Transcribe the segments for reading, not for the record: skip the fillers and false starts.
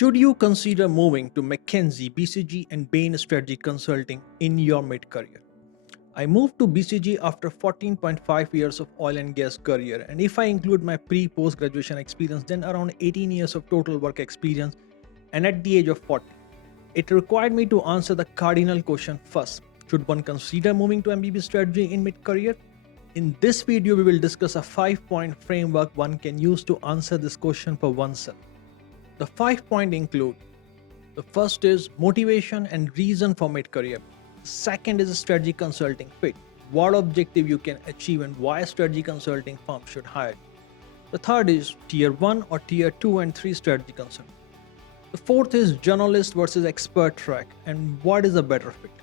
Should you consider moving to McKinsey, BCG, and Bain strategy consulting in your mid-career? I moved to BCG after 14.5 years of oil and gas career, and if I include my pre-post graduation experience, then around 18 years of total work experience, and at the age of 40. It required me to answer the cardinal question first. Should one consider moving to MBB strategy in mid-career? In this video, we will discuss a 5-point framework one can use to answer this question for oneself. The 5 points include: the first is motivation and reason for mid-career. Second is strategy consulting fit. What objective you can achieve and why a strategy consulting firm should hire you. The third is tier 1 or tier 2 and 3 strategy consulting. The fourth is journalist versus expert track and what is a better fit.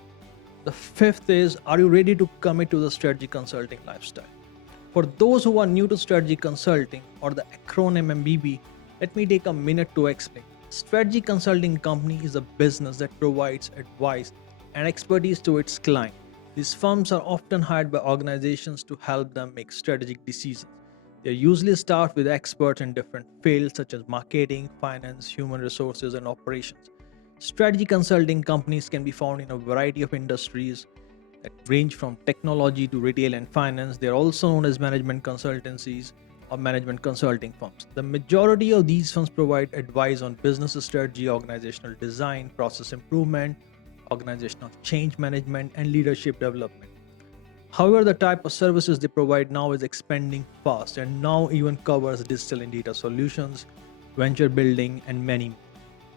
The fifth is, are you ready to commit to the strategy consulting lifestyle? For those who are new to strategy consulting or the acronym MBB, let me take a minute to explain. Strategy consulting company is a business that provides advice and expertise to its client. These firms are often hired by organizations to help them make strategic decisions. They usually start with experts in different fields such as marketing, finance, human resources, and operations. Strategy consulting companies can be found in a variety of industries that range from technology to retail and finance. They are also known as management consultancies or management consulting firms. The majority of these firms provide advice on business strategy, organizational design, process improvement, organizational change management, and leadership development. However, the type of services they provide now is expanding fast and now even covers digital and data solutions, venture building, and many more.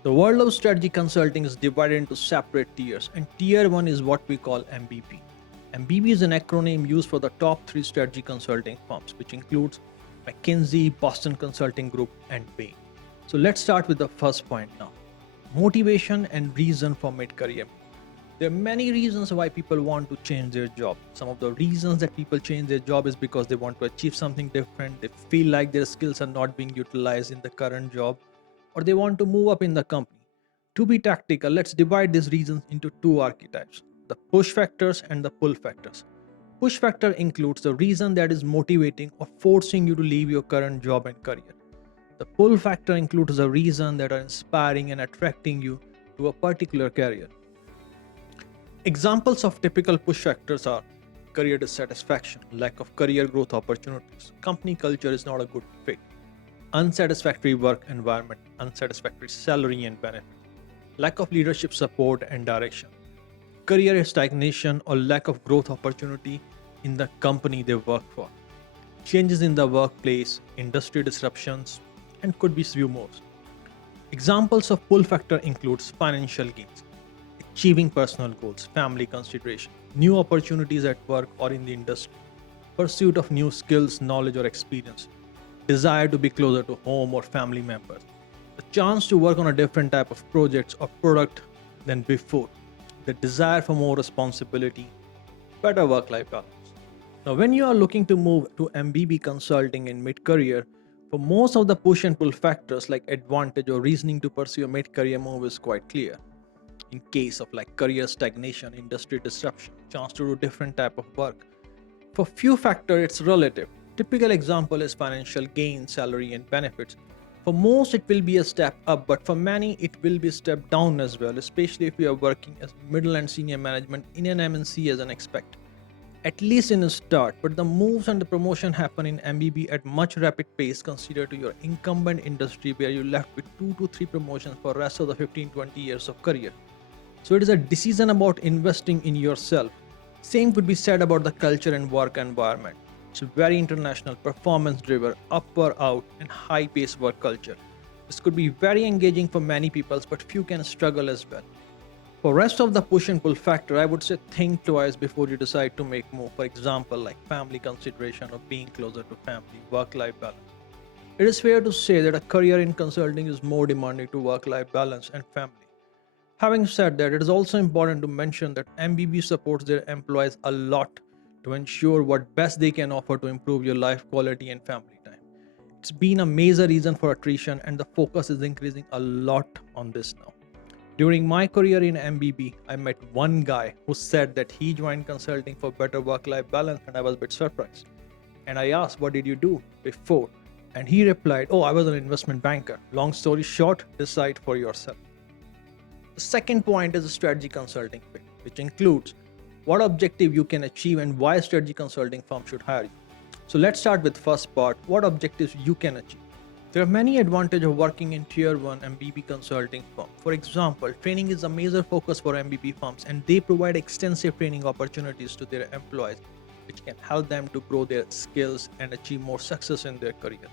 The world of strategy consulting is divided into separate tiers, and tier 1 is what we call MBB. MBB is an acronym used for the top 3 strategy consulting firms, which includes McKinsey, Boston Consulting Group, and Bain. So let's start with the first point now. Motivation and reason for mid-career. There are many reasons why people want to change their job. Some of the reasons that people change their job is because they want to achieve something different, they feel like their skills are not being utilized in the current job, or they want to move up in the company. To be tactical, let's divide these reasons into 2 archetypes: the push factors and the pull factors. Push factor includes the reason that is motivating or forcing you to leave your current job and career. The pull factor includes the reason that are inspiring and attracting you to a particular career. Examples of typical push factors are career dissatisfaction, lack of career growth opportunities, company culture is not a good fit, unsatisfactory work environment, unsatisfactory salary and benefit, lack of leadership support and direction, career stagnation or lack of growth opportunity in the company they work for, changes in the workplace, industry disruptions, and could be few more. Examples of pull factor includes financial gains, achieving personal goals, family consideration, new opportunities at work or in the industry, pursuit of new skills, knowledge or experience, desire to be closer to home or family members, the chance to work on a different type of projects or product than before, the desire for more responsibility, better work-life balance. Now, when you are looking to move to MBB consulting in mid-career, for most of the push and pull factors like advantage or reasoning to pursue a mid-career move is quite clear. In case of like career stagnation, industry disruption, chance to do different type of work. For few factors, it's relative. Typical example is financial gain, salary and benefits. For most, it will be a step up, but for many, it will be a step down as well, especially if you are working as middle and senior management in an MNC as an expect. At least in a start, but the moves and the promotion happen in MBB at much rapid pace compared to your incumbent industry where you left with 2 to 3 promotions for rest of the 15-20 years of career. So it is a decision about investing in yourself. Same could be said about the culture and work environment. It's very international, performance driven, up or out, and high paced work culture. This could be very engaging for many people, but few can struggle as well. For rest of the push and pull factor, I would say think twice before you decide to make move. For example, like family consideration or being closer to family, work-life balance. It is fair to say that a career in consulting is more demanding to work-life balance and family. Having said that, it is also important to mention that MBB supports their employees a lot to ensure what best they can offer to improve your life quality and family time. It's been a major reason for attrition and the focus is increasing a lot on this now. During my career in MBB, I met one guy who said that he joined consulting for better work-life balance and I was a bit surprised. And I asked, what did you do before? And he replied, "Oh, I was an investment banker." Long story short, decide for yourself. The second point is a strategy consulting fit, which includes what objective you can achieve and why a strategy consulting firm should hire you. So let's start with first part, what objectives you can achieve. There are many advantages of working in tier 1 MBB consulting firm. For example, training is a major focus for MBB firms and they provide extensive training opportunities to their employees which can help them to grow their skills and achieve more success in their career.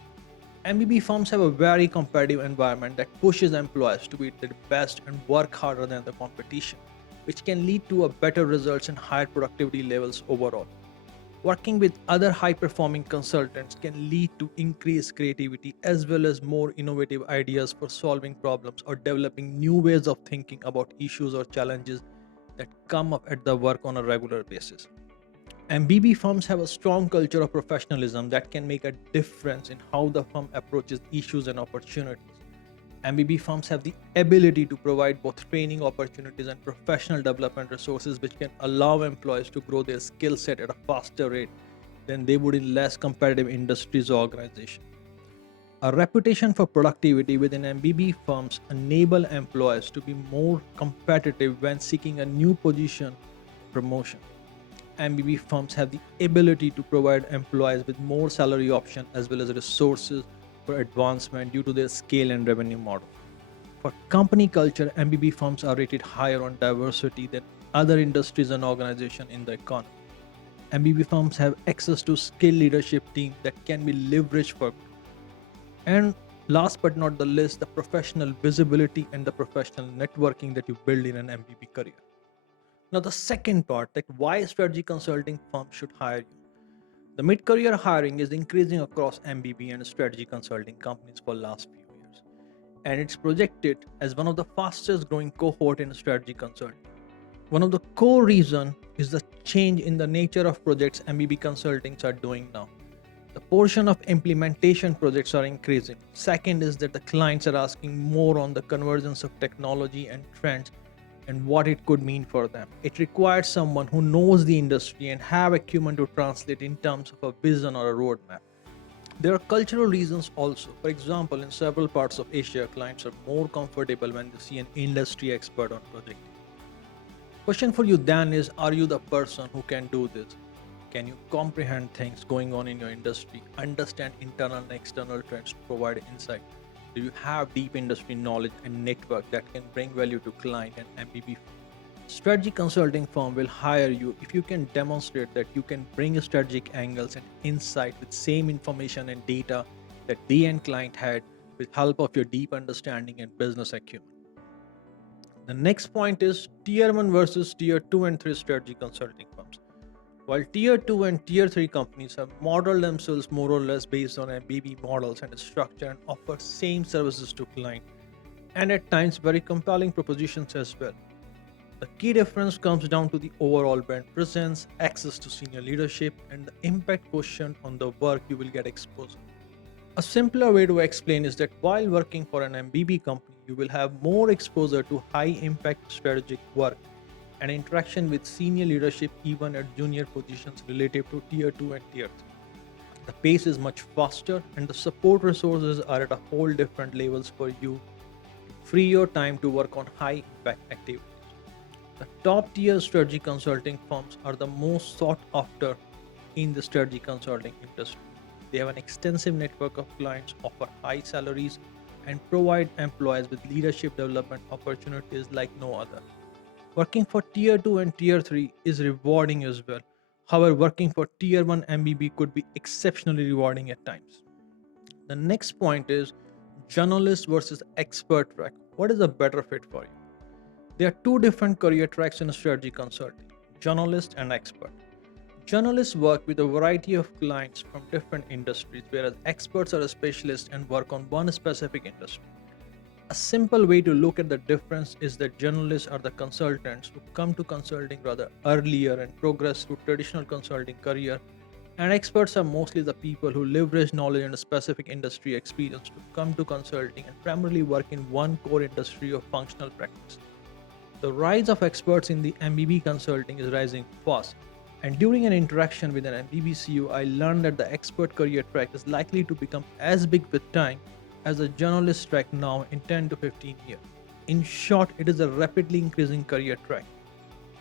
MBB firms have a very competitive environment that pushes employees to be their best and work harder than the competition, which can lead to a better results and higher productivity levels overall. Working with other high performing consultants can lead to increased creativity as well as more innovative ideas for solving problems or developing new ways of thinking about issues or challenges that come up at the work on a regular basis. MBB firms have a strong culture of professionalism that can make a difference in how the firm approaches issues and opportunities. MBB firms have the ability to provide both training opportunities and professional development resources which can allow employees to grow their skill set at a faster rate than they would in less competitive industries or organizations. A reputation for productivity within MBB firms enable employees to be more competitive when seeking a new position promotion. MBB firms have the ability to provide employees with more salary options as well as resources for advancement due to their scale and revenue model. For company culture, MBB firms are rated higher on diversity than other industries and organizations in the economy. MBB firms have access to skilled leadership team that can be leveraged for growth. And last but not the least, the professional visibility and the professional networking that you build in an MBB career. Now, the second part, that why strategy consulting firms should hire you. The mid-career hiring is increasing across MBB and strategy consulting companies for last few years, and it's projected as one of the fastest growing cohort in strategy consulting. One of the core reasons is the change in the nature of projects MBB consultings are doing now. The portion of implementation projects are increasing. Second is that the clients are asking more on the convergence of technology and trends and what it could mean for them. It requires someone who knows the industry and have acumen to translate in terms of a vision or a roadmap. There are cultural reasons also. For example, in several parts of Asia, clients are more comfortable when they see an industry expert on project. Question for you then is, are you the person who can do this? Can you comprehend things going on in your industry, understand internal and external trends to provide insight? Do you have deep industry knowledge and network that can bring value to client and MBB? Strategy consulting firm will hire you if you can demonstrate that you can bring strategic angles and insight with same information and data that they and client had with help of your deep understanding and business acumen. The next point is tier 1 versus tier 2 and 3 strategy consulting firms. While tier 2 and tier 3 companies have modeled themselves more or less based on MBB models and structure and offer same services to clients, and at times very compelling propositions as well. The key difference comes down to the overall brand presence, access to senior leadership, and the impact quotient on the work you will get exposed. A simpler way to explain is that while working for an MBB company, you will have more exposure to high impact strategic work and interaction with senior leadership even at junior positions relative to tier 2 and tier 3. The pace is much faster and the support resources are at a whole different levels for you to free your time to work on high impact activities. The top tier strategy consulting firms are the most sought after in the strategy consulting industry. They have an extensive network of clients, offer high salaries, and provide employees with leadership development opportunities like no other. Working for tier 2 and tier 3 is rewarding as well. However, working for tier 1 MBB could be exceptionally rewarding at times. The next point is journalist versus expert track. What is a better fit for you? There are two different career tracks in strategy consulting, journalist and expert. Journalists work with a variety of clients from different industries, whereas experts are a specialist and work on one specific industry. A simple way to look at the difference is that journalists are the consultants who come to consulting rather earlier and progress through traditional consulting career, and experts are mostly the people who leverage knowledge and specific industry experience to come to consulting and primarily work in one core industry or functional practice. The rise of experts in the MBB consulting is rising fast, And during an interaction with an MBB CEO, I learned that the expert career track is likely to become as big with time as the journalist track now in 10 to 15 years. In short, it is a rapidly increasing career track.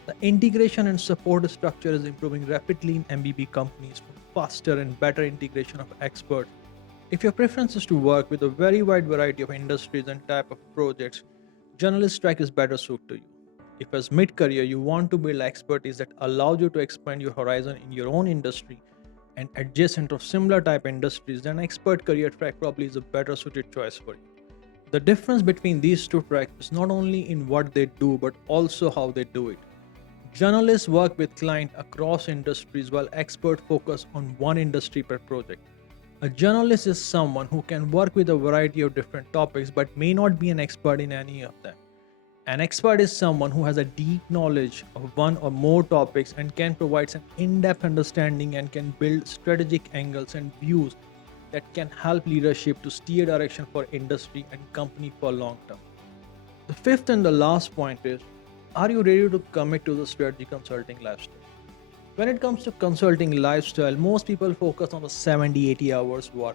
The integration and support structure is improving rapidly in MBB companies for faster and better integration of experts. If your preference is to work with a very wide variety of industries and type of projects, journalist track is better suited to you. If as mid-career you want to build expertise that allows you to expand your horizon in your own industry and adjacent of similar type industries, then expert career track probably is a better suited choice for you. The difference between these two tracks is not only in what they do but also how they do it. Journalists work with clients across industries while experts focus on one industry per project. A journalist is someone who can work with a variety of different topics but may not be an expert in any of them. An expert is someone who has a deep knowledge of one or more topics and can provide an in-depth understanding and can build strategic angles and views that can help leadership to steer direction for industry and company for long term. The fifth and the last point is, are you ready to commit to the strategy consulting lifestyle? When it comes to consulting lifestyle, most people focus on the 70-80 hours work.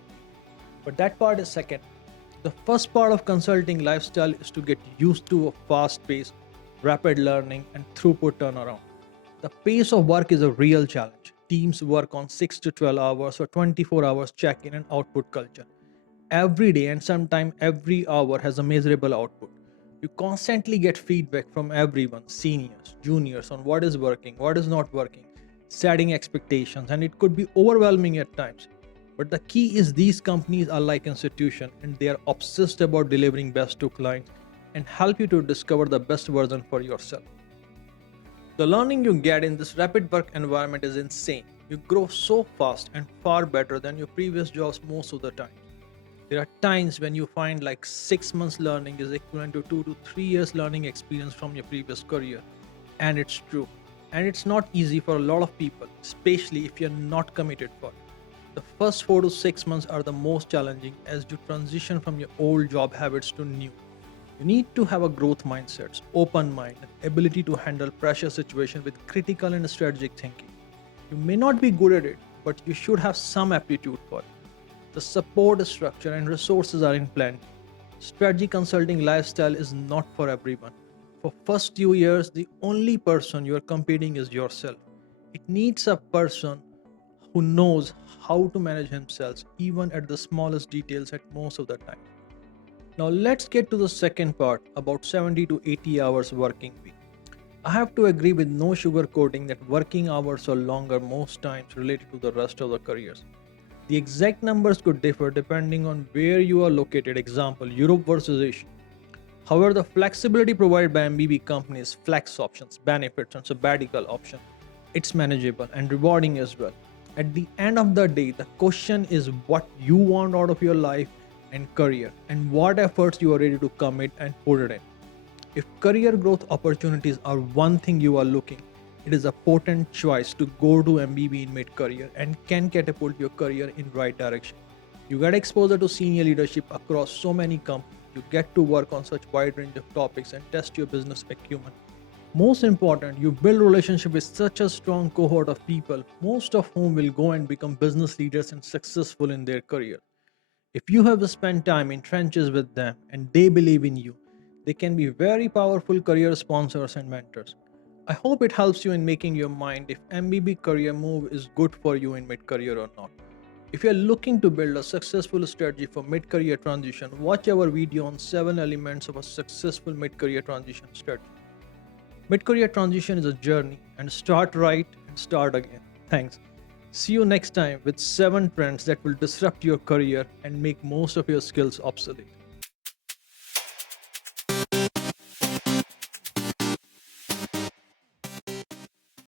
But that part is second. The first part of consulting lifestyle is to get used to a fast pace, rapid learning, and throughput turnaround. The pace of work is a real challenge. Teams work on 6 to 12 hours or 24 hours check-in and output culture. Every day and sometimes every hour has a measurable output. You constantly get feedback from everyone, seniors, juniors, on what is working, what is not working, setting expectations, and it could be overwhelming at times. But the key is these companies are like institutions and they are obsessed about delivering best to clients and help you to discover the best version for yourself. The learning you get in this rapid work environment is insane. You grow so fast and far better than your previous jobs most of the time. There are times when you find like 6 months learning is equivalent to 2 to 3 years learning experience from your previous career. And it's true. And it's not easy for a lot of people, especially if you're not committed for it. The first 4 to 6 months are the most challenging as you transition from your old job habits to new. You need to have a growth mindset, open mind, and ability to handle pressure situations with critical and strategic thinking. You may not be good at it, but you should have some aptitude for it. The support structure and resources are in plenty. Strategy consulting lifestyle is not for everyone. For first few years, the only person you are competing is yourself. It needs a person who knows how to manage himself even at the smallest details at most of the time. Now let's get to the second part about 70 to 80 hours working week. I have to agree with no sugarcoating that working hours are longer most times related to the rest of the careers. The exact numbers could differ depending on where you are located, example Europe versus Asia. However, the flexibility provided by MBB companies, flex options, benefits and sabbatical option, it's manageable and rewarding as well. At the end of the day, the question is what you want out of your life and career and what efforts you are ready to commit and put it in. If career growth opportunities are one thing you are looking, it is a potent choice to go to MBB in mid-career and can catapult your career in right direction. You get exposure to senior leadership across so many companies. You get to work on such wide range of topics and test your business acumen. Most important, you build relationship with such a strong cohort of people, most of whom will go and become business leaders and successful in their career. If you have spent time in trenches with them and they believe in you, they can be very powerful career sponsors and mentors. I hope it helps you in making your mind if MBB career move is good for you in mid-career or not. If you are looking to build a successful strategy for mid-career transition, watch our video on 7 elements of a successful mid-career transition strategy. Mid-career transition is a journey and start right and start again. Thanks. See you next time with 7 trends that will disrupt your career and make most of your skills obsolete.